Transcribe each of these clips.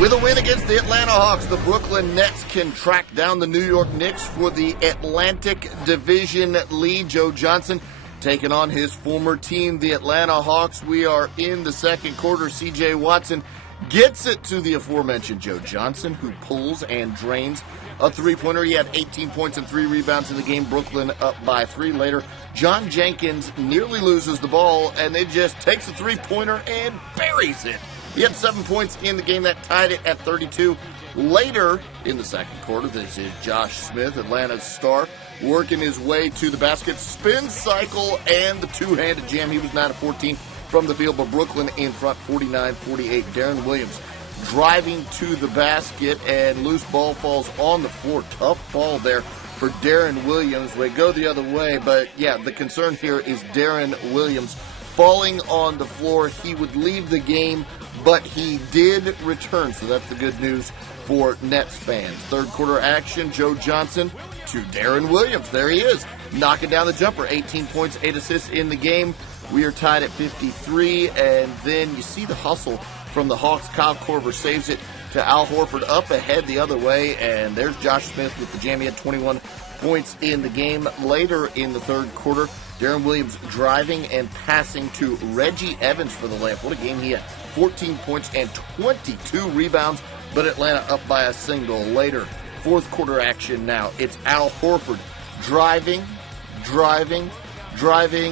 With a win against the Atlanta Hawks, the Brooklyn Nets can track down the New York Knicks for the Atlantic Division lead. Joe Johnson taking on his former team, the Atlanta Hawks. We are in the second quarter. C.J. Watson gets it to the aforementioned Joe Johnson, who pulls and drains a three-pointer. He had 18 points and 3 rebounds in the game. Brooklyn up by 3 later. John Jenkins nearly loses the ball, and then just takes a three-pointer and buries it. He had 7 points in the game. That tied it at 32. Later in the second quarter, this is Josh Smith, Atlanta's star, working his way to the basket. Spin cycle and the two-handed jam. He was 9 of 14 from the field, but Brooklyn in front 49-48. Deron Williams driving to the basket, and loose ball falls on the floor. Tough fall there for Deron Williams. We go the other way, but yeah, the concern here is Deron Williams falling on the floor. He would leave the game, but he did return, so that's the good news for Nets fans. Third quarter action, Joe Johnson to Deron Williams. There he is, knocking down the jumper. 18 points, 8 assists in the game. We are tied at 53, and then you see the hustle from the Hawks. Kyle Korver saves it to Al Horford up ahead the other way, and there's Josh Smith with the jam. He had 21 points in the game. Later in the third quarter, Deron Williams driving and passing to Reggie Evans for the layup. What a game he had. 14 points and 22 rebounds, but Atlanta up by a single. Later, fourth quarter action now. It's Al Horford driving,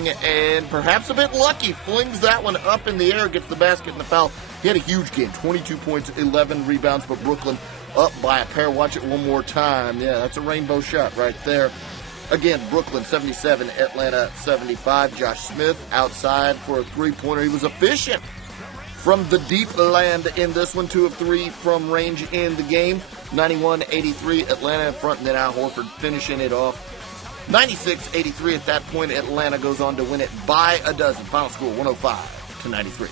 and perhaps a bit lucky, flings that one up in the air, gets the basket and the foul. He had a huge game, 22 points, 11 rebounds, but Brooklyn up by a pair. Watch it one more time. Yeah, that's a rainbow shot right there. Again, Brooklyn 77, Atlanta 75. Josh Smith outside for a three-pointer. He was efficient from the deep land in this one. 2 of 3 from range in the game. 91-83, Atlanta in front, and then Al Horford finishing it off. 96-83 at that point. Atlanta goes on to win it by a dozen. Final score 105-93.